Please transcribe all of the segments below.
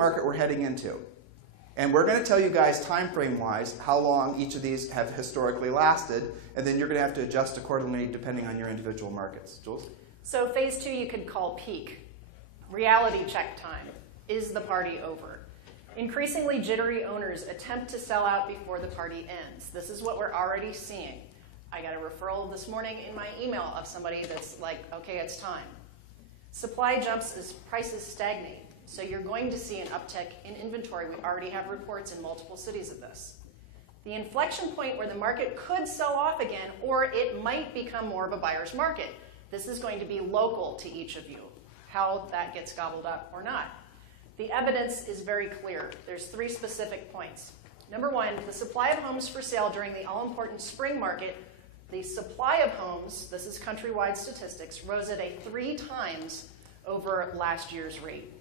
market we're heading into. And we're going to tell you guys time frame wise how long each of these have historically lasted, and then you're going to have to adjust accordingly depending on your individual markets. Jules? So phase 2 you could call peak. Reality check time. Is the party over? Increasingly jittery owners attempt to sell out before the party ends. This is what we're already seeing. I got a referral this morning in my email of somebody that's like, okay, it's time. Supply jumps as prices stagnate. So you're going to see an uptick in inventory. We already have reports in multiple cities of this. The inflection point where the market could sell off again, or it might become more of a buyer's market. This is going to be local to each of you, how that gets gobbled up or not. The evidence is very clear. There's 3 specific points. Number 1, the supply of homes for sale during the all-important spring market, the supply of homes, this is countrywide statistics, rose at a 3 times over last year's rate.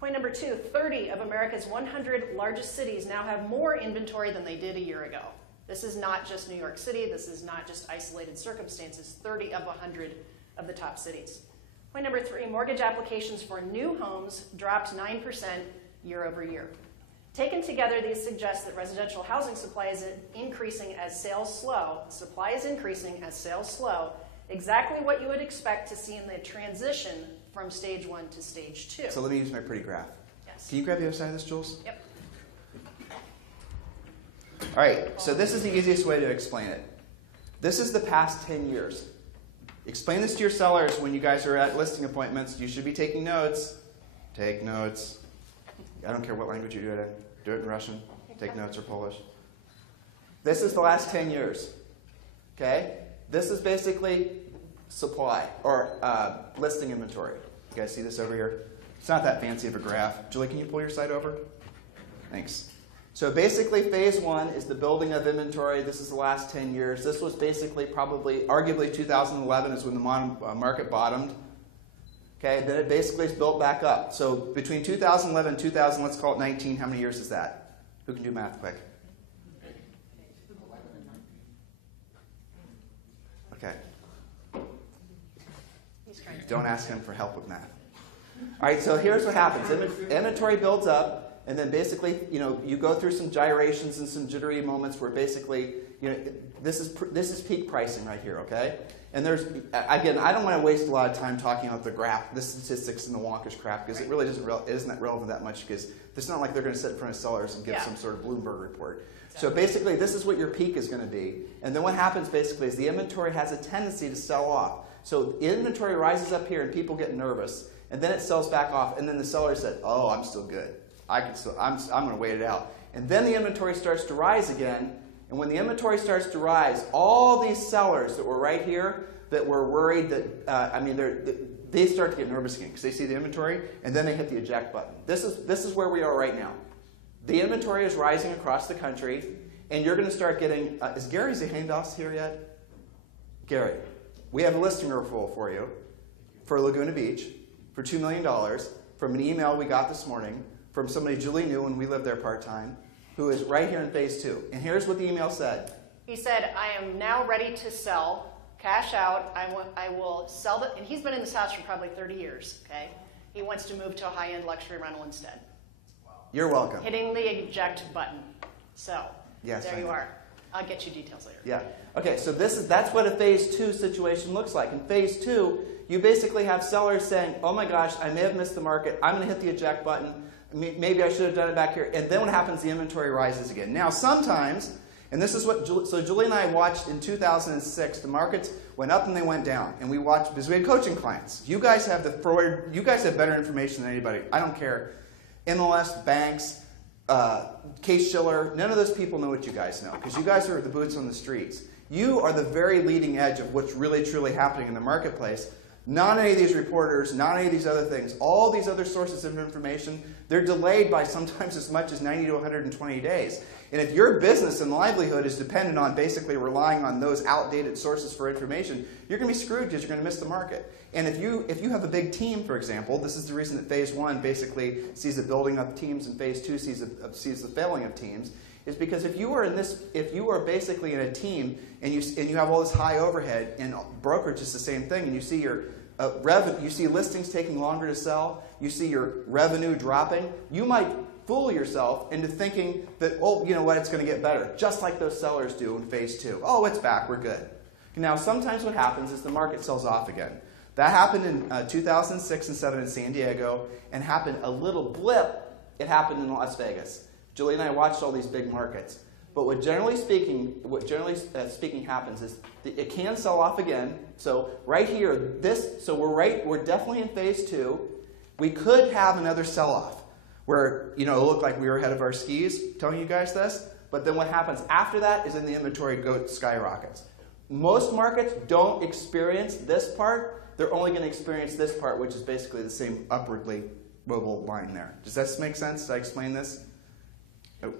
Point number 2, 30 of America's 100 largest cities now have more inventory than they did a year ago. This is not just New York City. This is not just isolated circumstances. 30 of 100 of the top cities. Point number 3, mortgage applications for new homes dropped 9% year over year. Taken together, these suggest that residential housing supply is increasing as sales slow. Supply is increasing as sales slow. Exactly what you would expect to see in the transition from stage 1 to stage 2. So let me use my pretty graph. Yes. Can you grab the other side of this, Jules? Yep. All right, so this is the easiest way to explain it. This is the past 10 years. Explain this to your sellers when you guys are at listing appointments. You should be taking notes. Take notes. I don't care what language you do it in. Do it in Russian. Take notes or Polish. This is the last 10 years. Okay? This is basically supply or listing inventory. You guys see this over here? It's not that fancy of a graph. Julie, can you pull your slide over? Thanks. So basically phase 1 is the building of inventory. This is the last 10 years. This was basically probably, arguably 2011 is when the market bottomed. Okay, then it basically is built back up. So between 2011 and 2000, let's call it 19, how many years is that? Who can do math quick? Okay. Don't ask him for help with math. All right, so here's what happens. Inventory builds up, and then basically, you go through some gyrations and some jittery moments where basically, this is peak pricing right here, okay? And there's, again, I don't want to waste a lot of time talking about the graph, the statistics, and the wonkish crap, because it really isn't relevant that much, because it's not like they're going to sit in front of sellers and give some sort of Bloomberg report. Exactly. So basically, this is what your peak is going to be. And then what happens basically is the inventory has a tendency to sell off. So inventory rises up here, and people get nervous. And then it sells back off, and then the seller said, oh, I'm still good. I'm going to wait it out. And then the inventory starts to rise again. And when the inventory starts to rise, all these sellers that were right here that were worried that, they start to get nervous again because they see the inventory, and then they hit the eject button. This is where we are right now. The inventory is rising across the country, and you're going to start getting, is Gary Zahandos here yet? Gary, we have a listing referral for you for Laguna Beach for $2 million from an email we got this morning from somebody Julie knew when we lived there part-time, who is right here in phase 2. And here's what the email said. He said, I am now ready to sell, cash out, I will sell and he's been in this house for probably 30 years, okay? He wants to move to a high-end luxury rental instead. You're welcome. Hitting the eject button. So, yes, there you are. I'll get you details later. Yeah. Okay, so that's what a phase 2 situation looks like. In phase 2, you basically have sellers saying, oh my gosh, I may have missed the market. I'm going to hit the eject button. Maybe I should have done it back here. And then what happens? The inventory rises again. Now, sometimes, and this is what, so Julie and I watched in 2006, the markets went up and they went down. And we watched, because we had coaching clients. You guys have you guys have better information than anybody. I don't care. MLS, banks, Case-Shiller, none of those people know what you guys know, because you guys are the boots on the streets. You are the very leading edge of what's really, truly happening in the marketplace. Not any of these reporters, not any of these other things. All these other sources of information, they're delayed by sometimes as much as 90 to 120 days. And if your business and livelihood is dependent on basically relying on those outdated sources for information, you're going to be screwed because you're going to miss the market. And if you have a big team, for example, this is the reason that phase 1 basically sees the building of teams and phase 2 sees the failing of teams, is because if you are basically in a team and you have all this high overhead, and brokerage is the same thing, and you see your you see listings taking longer to sell, you see your revenue dropping, you might fool yourself into thinking that, oh, you know what, it's going to get better, just like those sellers do in phase 2. Oh, it's back, we're good. Now, sometimes what happens is the market sells off again. That happened in 2006 and 2007 in San Diego, and happened a little blip. It happened in Las Vegas. Julie and I watched all these big markets. But what generally speaking happens is it can sell off again. So right here, we're definitely in phase 2. We could have another sell-off where it looked like we were ahead of our skis, telling you guys this. But then what happens after that is then the inventory skyrockets. Most markets don't experience this part. They're only going to experience this part, which is basically the same upwardly mobile line there. Does this make sense? Did I explain this? Oh.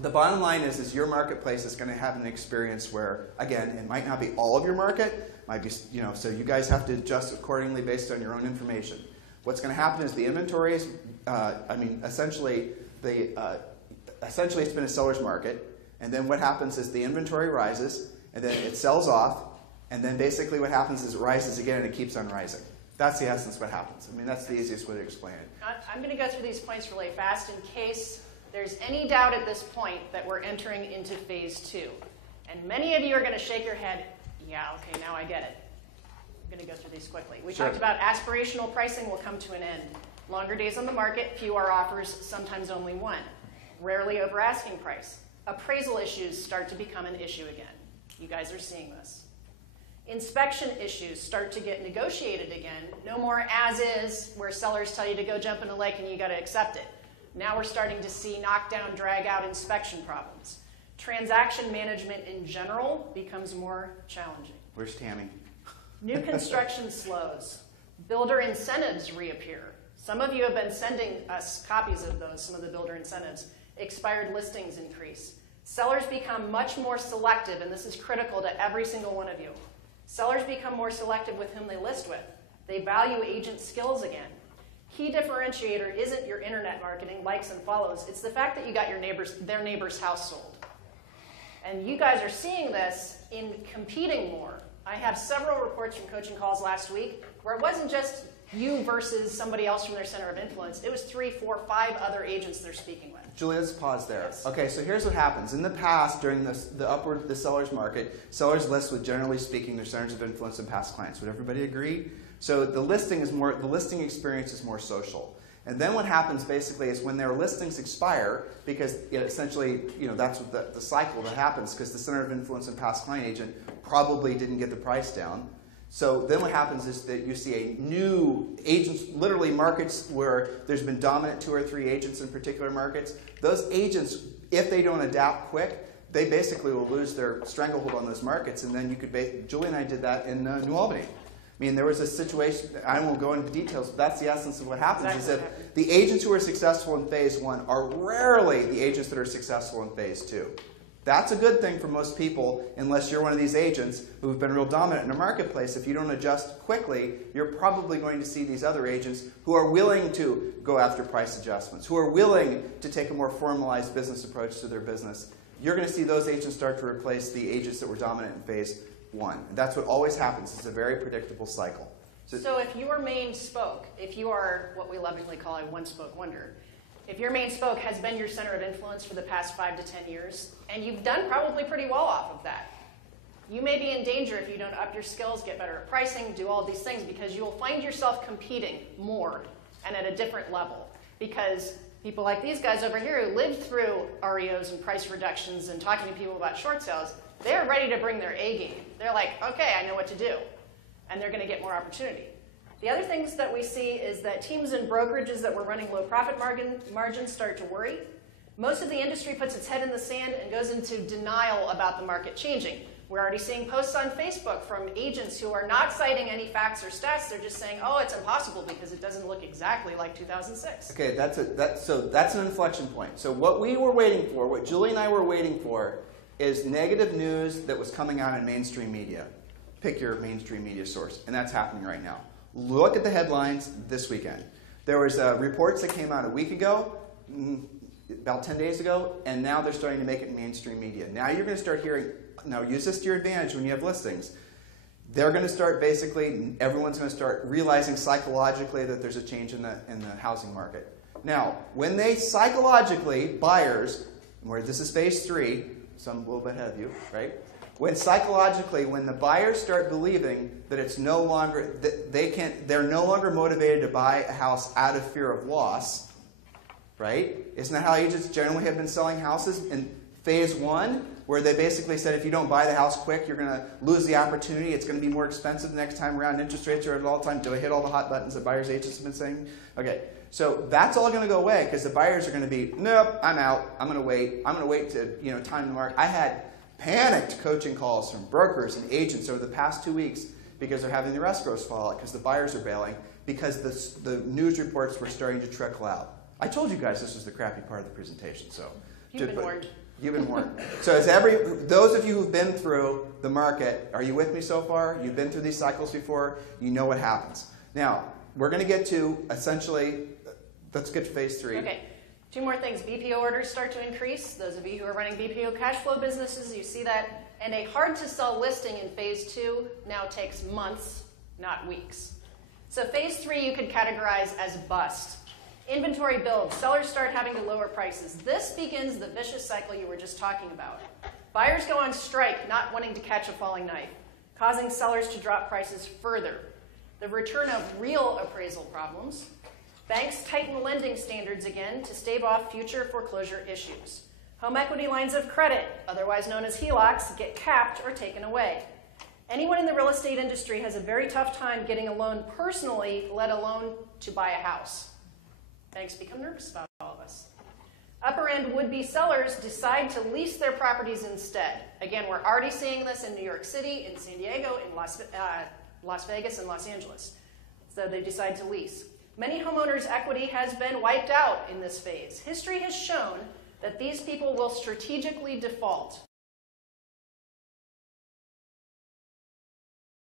The bottom line is your marketplace is going to have an experience where, again, it might not be all of your market, might be, so you guys have to adjust accordingly based on your own information. What's going to happen is the inventory is, essentially it's been a seller's market, and then what happens is the inventory rises, and then it sells off, and then basically what happens is it rises again and it keeps on rising. That's the essence of what happens. That's the easiest way to explain it. I'm going to go through these points really fast in case there's any doubt at this point that we're entering into phase 2. And many of you are going to shake your head, yeah, okay, now I get it. I'm going to go through these quickly. We talked about aspirational pricing will come to an end. Longer days on the market, fewer offers, sometimes only one. Rarely over asking price. Appraisal issues start to become an issue again. You guys are seeing this. Inspection issues start to get negotiated again. No more as is, where sellers tell you to go jump in a lake and you got to accept it. Now we're starting to see knockdown, drag-out inspection problems. Transaction management in general becomes more challenging. Where's Tammy? New construction slows. Builder incentives reappear. Some of you have been sending us copies of those, some of the builder incentives. Expired listings increase. Sellers become much more selective, and this is critical to every single one of you. Sellers become more selective with whom they list with. They value agent skills again. Key differentiator isn't your internet marketing, likes and follows. It's the fact that you got their neighbor's house sold. And you guys are seeing this in competing more. I have several reports from coaching calls last week where it wasn't just you versus somebody else from their center of influence. It was 3, 4, 5 other agents they're speaking with. Julie, let's pause there. Yes. Okay, so here's what happens. In the past, during the seller's market, sellers list with, generally speaking, their centers of influence and past clients. Would everybody agree? So the listing experience is more social. And then what happens basically is when their listings expire, because essentially, that's what the cycle that happens, because the center of influence and past client agent probably didn't get the price down. So then what happens is that you see a new agents, literally markets where there's been dominant 2 or 3 agents in particular markets. Those agents, if they don't adapt quick, they basically will lose their stranglehold on those markets. And then you could, Julie and I did that in New Albany. There was a situation, I won't go into details, but that's the essence of what happens, is that the agents who are successful in phase 1 are rarely the agents that are successful in phase 2. That's a good thing for most people, unless you're one of these agents who've been real dominant in a marketplace. If you don't adjust quickly, you're probably going to see these other agents who are willing to go after price adjustments, who are willing to take a more formalized business approach to their business. You're going to see those agents start to replace the agents that were dominant in phase 1. And that's what always happens. It's a very predictable cycle. So if your main spoke, if you are what we lovingly call a one-spoke wonder, if your main spoke has been your center of influence for the past 5 to 10 years, and you've done probably pretty well off of that, you may be in danger if you don't up your skills, get better at pricing, do all of these things, because you will find yourself competing more and at a different level. Because people like these guys over here who lived through REOs and price reductions and talking to people about short sales, they're ready to bring their A game. They're like, okay, I know what to do. And they're going to get more opportunity. The other things that we see is that teams and brokerages that were running low profit margins start to worry. Most of the industry puts its head in the sand and goes into denial about the market changing. We're already seeing posts on Facebook from agents who are not citing any facts or stats. They're just saying, oh, it's impossible because it doesn't look exactly like 2006. Okay, that's an inflection point. So what we were waiting for, what Julie and I were waiting for, is negative news that was coming out in mainstream media. Pick your mainstream media source, and that's happening right now. Look at the headlines this weekend. There was reports that came out a week ago, about 10 days ago, and now they're starting to make it in mainstream media. Now you're going to start hearing, now use this to your advantage when you have listings. they're going to start basically, everyone's going to start realizing psychologically that there's a change in the housing market. Now, when they psychologically, buyers, where this is phase 3, some a little bit ahead of you, right? When psychologically, when the buyers start believing that it's no longer, they're no longer motivated to buy a house out of fear of loss, right? Isn't that how agents generally have been selling houses in phase 1? Where they basically said if you don't buy the house quick, you're going to lose the opportunity. It's going to be more expensive the next time around. Interest rates are at an all-time. Do I hit all the hot buttons that buyers agents have been saying? Okay, so that's all going to go away because the buyers are going to be, nope, I'm out. I'm going to wait. I'm going to wait to time the market. I had panicked coaching calls from brokers and agents over the past 2 weeks because they're having their escrows fall out because the buyers are bailing because the news reports were starting to trickle out. I told you guys this was the crappy part of the presentation, so you've been warned. You've been warned. So those of you who've been through the market, are you with me so far? You've been through these cycles before. You know what happens. Now, we're going to get to essentially, let's get to phase 3. Okay. 2 more things. BPO orders start to increase. Those of you who are running BPO cash flow businesses, you see that. And a hard-to-sell listing in phase 2 now takes months, not weeks. So phase 3 you could categorize as bust. Inventory builds. Sellers start having to lower prices. This begins the vicious cycle you were just talking about. Buyers go on strike, not wanting to catch a falling knife, causing sellers to drop prices further. The return of real appraisal problems. Banks tighten lending standards again to stave off future foreclosure issues. Home equity lines of credit, otherwise known as HELOCs, get capped or taken away. Anyone in the real estate industry has a very tough time getting a loan personally, let alone to buy a house. Banks become nervous about all of us. Upper-end would-be sellers decide to lease their properties instead. Again, we're already seeing this in New York City, in San Diego, in Las Vegas, and Los Angeles. So they decide to lease. Many homeowners' equity has been wiped out in this phase. History has shown that these people will strategically default.